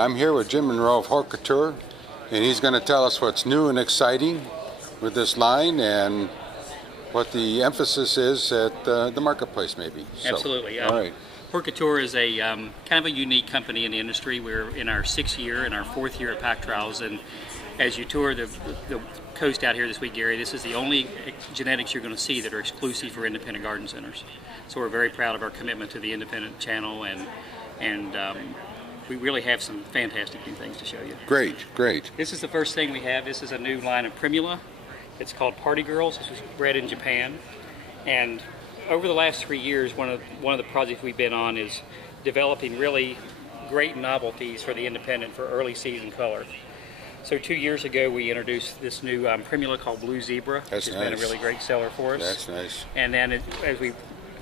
I'm here with Jim Monroe of HortCouture, and he's going to tell us what's new and exciting with this line and what the emphasis is at the marketplace, maybe. Absolutely. All right. HortCouture is a kind of a unique company in the industry. We're in our 6th year and our 4th year at pack trials, and as you tour the coast out here this week, Gary, this is the only genetics you're going to see that are exclusive for independent garden centers. So we're very proud of our commitment to the independent channel, and we really have some fantastic new things to show you. Great, great. This is the first thing we have. This is a new line of primula. It's called Party Girls. This was bred in Japan, and over the last 3 years, one of the projects we've been on is developing really great novelties for the independent for early season color. So 2 years ago, we introduced this new primula called Blue Zebra, which has been a really great seller for us. That's nice. And then as we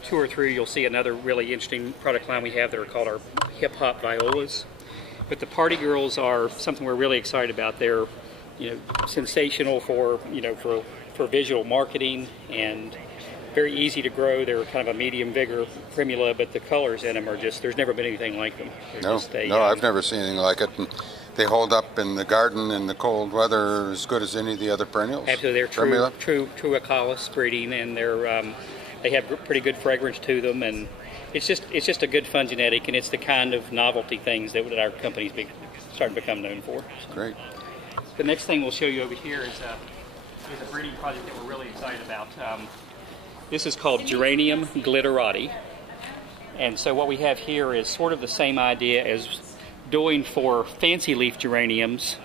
tour through, you'll see another really interesting product line we have that are called our hip hop violas. But the Party Girls are something we're really excited about. They're, sensational for visual marketing and very easy to grow. They're kind of a medium vigor primula, but the colors in them are just, there's never been anything like them. No, I've never seen anything like it. And they hold up in the garden in the cold weather as good as any of the other perennials. Absolutely, they're true Acalis breeding, and they have pretty good fragrance to them, and it's just a good fun genetic, and it's the kind of novelty things that our company's starting to become known for. Great. The next thing we'll show you over here is a breeding project that we're really excited about. This is called Geranium glitterati, and so what we have here is sort of the same idea as doing for fancy leaf geraniums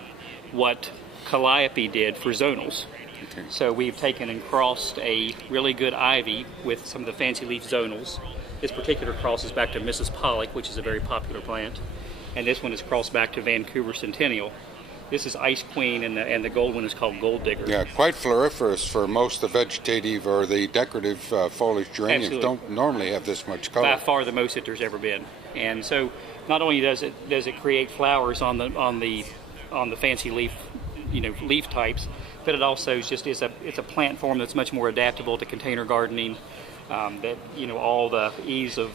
what Calliope did for zonals. Okay. So we've taken and crossed a really good ivy with some of the fancy leaf zonals. This particular cross is back to Mrs. Pollock, which is a very popular plant, and this one is crossed back to Vancouver Centennial. This is Ice Queen, and the gold one is called Gold Digger. Yeah, quite floriferous for most of the vegetative or the decorative foliage geraniums. Absolutely. Don't normally have this much color. By far the most that there's ever been. And so not only does it create flowers on the fancy leaf leaf types, but it also is it's a plant form that's much more adaptable to container gardening. That all the ease of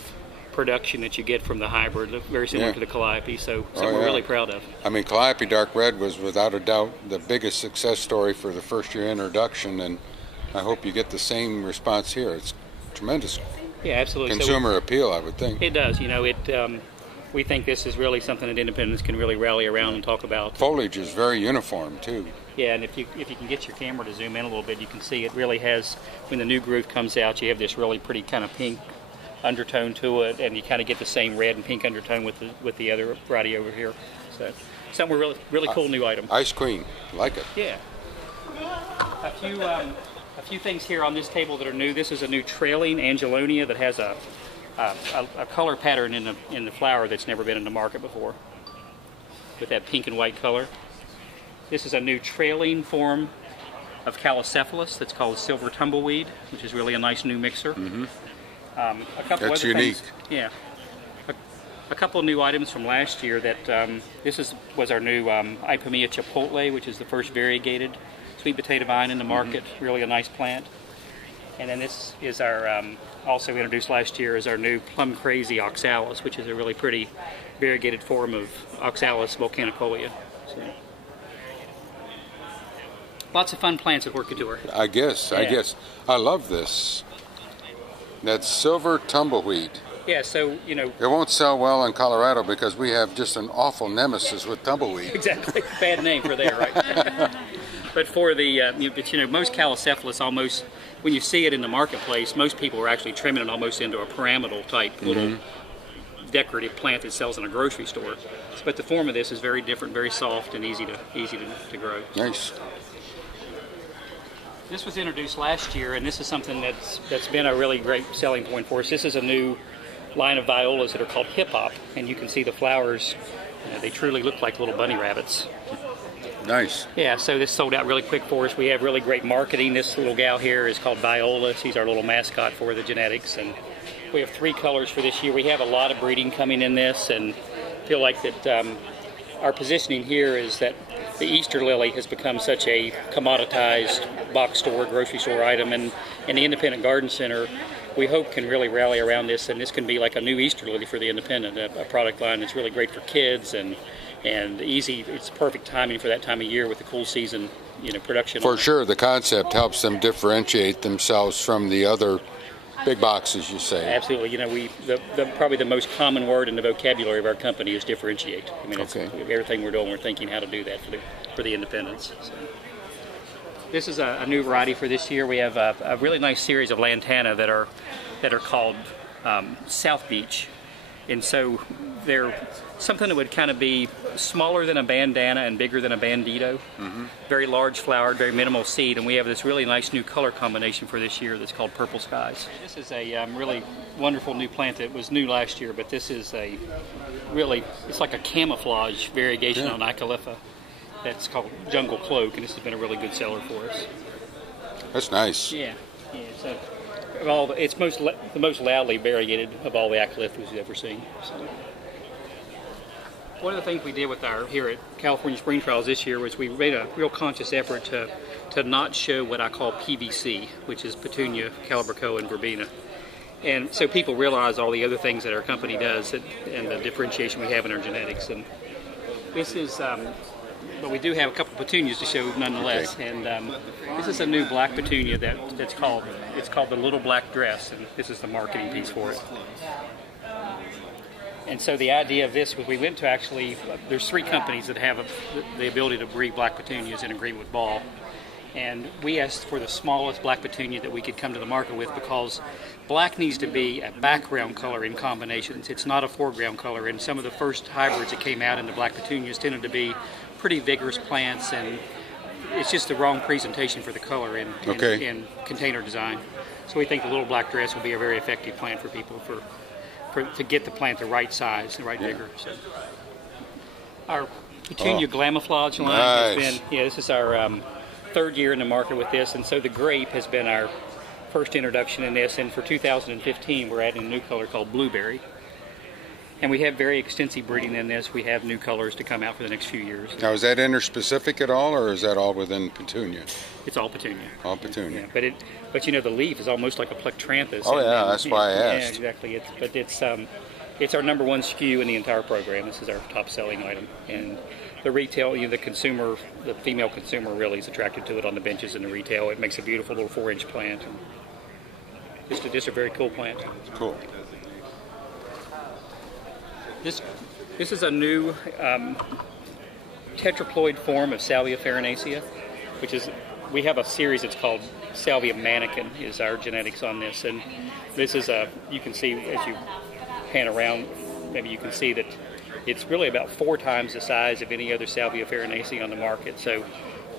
production that you get from the hybrid, very similar to the Calliope, so something we're really proud of. I mean, Calliope Dark Red was without a doubt the biggest success story for the first year introduction, and I hope you get the same response here. It's tremendous. Yeah, absolutely. Consumer appeal, I would think. It does. We think this is really something that independents can really rally around and talk about. Foliage is very uniform too. Yeah, and if you can get your camera to zoom in a little bit, you can see it really has, when the new growth comes out, you have this really pretty kind of pink undertone to it, and you kind of get the same red and pink undertone with the other variety over here. So something really cool new item. Ice Queen, like it. Yeah. A few things here on this table that are new. This is a new trailing Angelonia that has a color pattern in the flower that's never been in the market before, with that pink and white color. This is a new trailing form of Calocephalus that's called Silver Tumbleweed, which is really a nice new mixer. Mm-hmm. That's unique. Yeah. A couple of new items from last year that was our new Ipomea chipotle, which is the first variegated sweet potato vine in the market. Mm-hmm. Really a nice plant. And then this is our also introduced last year is our new Plum Crazy Oxalis, which is a really pretty variegated form of Oxalis volcanicolia. So, lots of fun plants at HortCouture. I guess. I love this. That's Silver Tumbleweed. Yeah, so, It won't sell well in Colorado because we have just an awful nemesis with tumbleweed. Exactly. Bad name for there, right? But for the, most Calocephalus almost, when you see it in the marketplace, most people are actually trimming it almost into a pyramidal type little decorative plant that sells in a grocery store. But the form of this is very different, very soft, and easy to grow. Nice. This was introduced last year, and this is something that's been a really great selling point for us. This is a new line of violas that are called Hip Hop, and you can see the flowers. They truly look like little bunny rabbits. Nice. Yeah, so this sold out really quick for us. We have really great marketing. This little gal here is called Viola. She's our little mascot for the genetics, and we have 3 colors for this year. We have a lot of breeding coming in this, and feel like that our positioning here is that the Easter lily has become such a commoditized box store, grocery store item, and the independent garden center, we hope, can really rally around this, and this can be like a new Easter lily for the independent, a product line that's really great for kids and and easy. It's perfect timing for that time of year with the cool season, production. For sure, the concept helps them differentiate themselves from the other big boxes, you say. Absolutely. Probably the most common word in the vocabulary of our company is differentiate. I mean, Okay. it's everything we're doing, we're thinking how to do that for the independents. So. This is a new variety for this year. We have a really nice series of lantana that are called South Beach, and so they're something that would kind of be smaller than a bandana and bigger than a bandito. Mm-hmm. Very large flowered, very minimal seed, and we have this really nice new color combination for this year that's called Purple Skies. This is a really wonderful new plant that was new last year, but this is it's like a camouflage variegation on Acalypha that's called Jungle Cloak, and this has been a really good seller for us. That's nice. Yeah. So it's the most loudly variegated of all the Acalyphas we've ever seen. So. One of the things we did here at California Spring Trials this year was we made a real conscious effort to not show what I call PVC, which is Petunia, Calibrachoa, and Verbena. And so people realize all the other things that our company does and the differentiation we have in our genetics. And this is, but we do have a couple of petunias to show nonetheless. Okay. And this is a new black petunia it's called the Little Black Dress, and this is the marketing piece for it. And so the idea of this was we went to there's 3 companies that have the ability to breed black petunias in agreement with Ball. And we asked for the smallest black petunia that we could come to the market with because black needs to be a background color in combinations. It's not a foreground color. And some of the first hybrids that came out in the black petunias tended to be pretty vigorous plants, and it's just the wrong presentation for the color in container design. So we think the Little Black Dress will be a very effective plant for people to get the plant the right size, the right vigor. So our Petunia Glamoflage line has been, this is our 3rd year in the market with this, and so the grape has been our first introduction in this, and for 2015 we're adding a new color called Blueberry. And we have very extensive breeding in this. We have new colors to come out for the next few years. Now, is that interspecific at all, or is that all within Petunia? It's all Petunia. All Petunia. Yeah, but the leaf is almost like a plectranthus. Oh, that's why I asked. Yeah, exactly. It's our number 1 SKU in the entire program. This is our top selling item. And the retail, the consumer, the female consumer really is attracted to it on the benches in the retail. It makes a beautiful little 4-inch plant. Just a very cool plant. Cool. This is a new tetraploid form of Salvia farinacea, which is, we have a series that's called Salvia mannequin is our genetics on this, and this is you can see as you pan around, maybe you can see that it's really about 4 times the size of any other Salvia farinacea on the market. So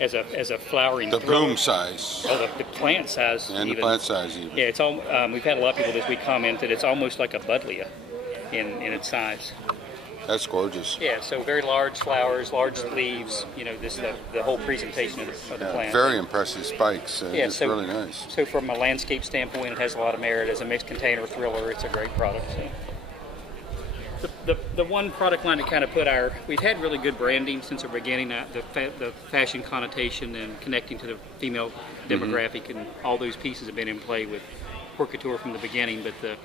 as a flowering bloom size. Oh, the plant size. And even. The plant size even. Yeah, it's all. We've had a lot of people this week comment that it's almost like a buddleia in its size. That's gorgeous. Yeah, so very large flowers, large leaves. This is the whole presentation of the plant. Very impressive spikes. It's really nice. So from a landscape standpoint, it has a lot of merit. As a mixed container thriller, it's a great product. So. The one product line that kind of we've had really good branding since the beginning, the fashion connotation and connecting to the female demographic, and all those pieces have been in play with HortCouture from the beginning. But the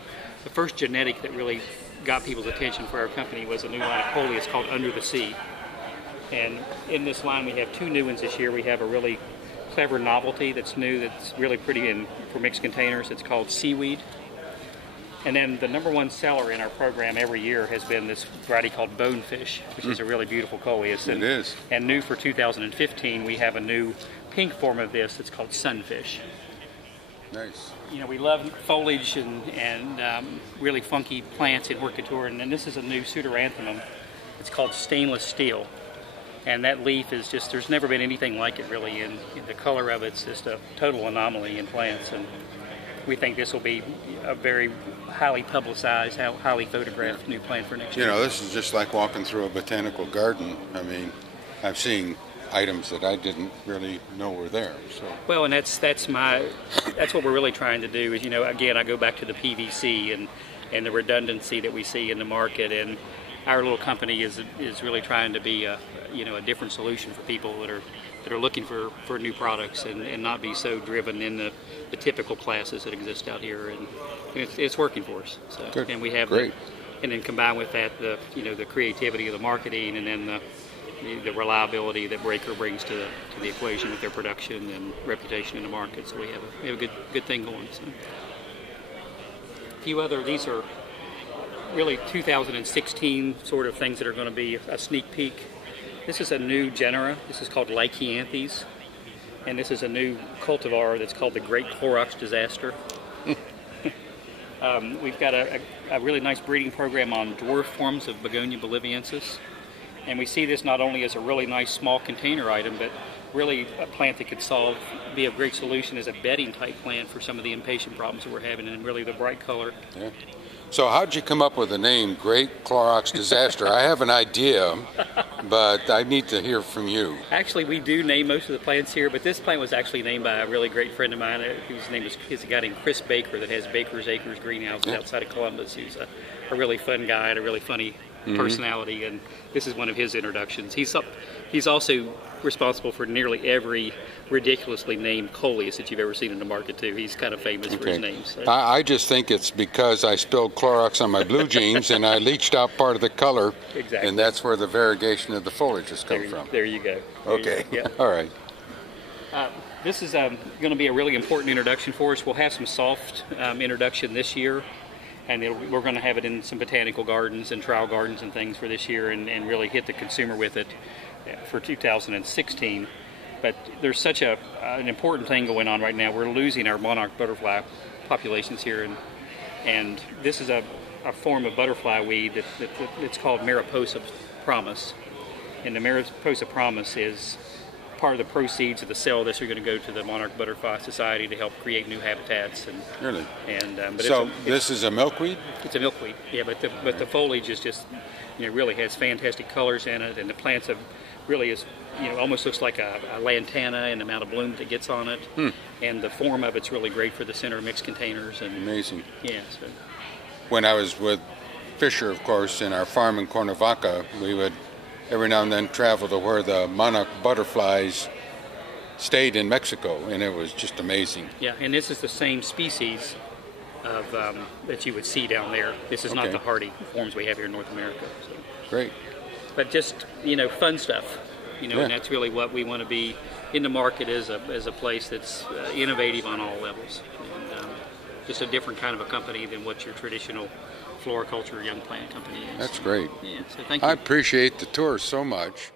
first genetic that really got people's attention for our company was a new line of coleus called Under the Sea. And in this line we have 2 new ones this year. We have a really clever novelty that's new, that's really pretty for mixed containers. It's called Seaweed. And then the number 1 seller in our program every year has been this variety called Bonefish, which is a really beautiful coleus. It is. And new for 2015, we have a new pink form of this that's called Sunfish. Nice. We love foliage and really funky plants in HortCouture, and then this is a new pseudoranthemum. It's called Stainless Steel. And that leaf is just, there's never been anything like it really, and the color of it's just a total anomaly in plants. And we think this will be a very highly publicized, highly photographed new plant for next year. This is just like walking through a botanical garden. I mean, I've seen items that I didn't really know were there. So. Well, and that's what we're really trying to do is, again, I go back to the PVC and the redundancy that we see in the market, and our little company is really trying to be a different solution for people that are looking for new products and not be so driven in the typical classes that exist out here, and it's working for us. So, Good. And we have great. and then combine with that the creativity of the marketing, and then the reliability that Breaker brings to the equation with their production and reputation in the market. So we have a good thing going. So. A few other, these are really 2016 sort of things that are going to be a sneak peek. This is a new genera. This is called Lycianthes, and this is a new cultivar that's called the Great Clorox Disaster. We've got a really nice breeding program on dwarf forms of Begonia boliviensis. And we see this not only as a really nice small container item, but really a plant that could be a great solution as a bedding type plant for some of the impatient problems that we're having, and really the bright color. Yeah. So how'd you come up with the name Great Clorox Disaster? I have an idea, but I need to hear from you. Actually, we do name most of the plants here, but this plant was actually named by a really great friend of mine, whose name is a guy named Chris Baker that has Baker's Acres greenhouses outside of Columbus. He's a really fun guy and a really funny personality, and this is one of his introductions. He's also responsible for nearly every ridiculously named coleus that you've ever seen in the market too. He's kind of famous for his names. So. I just think it's because I spilled Clorox on my blue jeans and I leached out part of the color. Exactly. And that's where the variegation of the foliage has come from. There you go. Okay. Yeah. All right. This is going to be a really important introduction for us. We'll have some soft introduction this year, and we're going to have it in some botanical gardens and trial gardens and things for this year, and really hit the consumer with it for 2016. But there's such an important thing going on right now. We're losing our monarch butterfly populations here, and this is a form of butterfly weed that's called Mariposa Promise. And the Mariposa Promise is part of the proceeds of the sale of this are going to go to the Monarch Butterfly Society to help create new habitats. And really? And but so this is a milkweed? It's a milkweed, yeah. But the foliage is just really has fantastic colors in it, and the plants really is almost looks like a lantana and the amount of bloom that gets on it. And the form of it's really great for the center mixed containers. And amazing. Yeah. So. When I was with Fisher, of course, in our farm in Cuernavaca, we would every now and then travel to where the monarch butterflies stayed in Mexico, and it was just amazing. Yeah, and this is the same species of that you would see down there. This is not the hardy forms we have here in North America. So. Great. But just fun stuff, and that's really what we want to be in the market as a place that's innovative on all levels, and just a different kind of a company than what your traditional floriculture young plant company is. That's great. Yeah, so thank you. I appreciate the tour so much.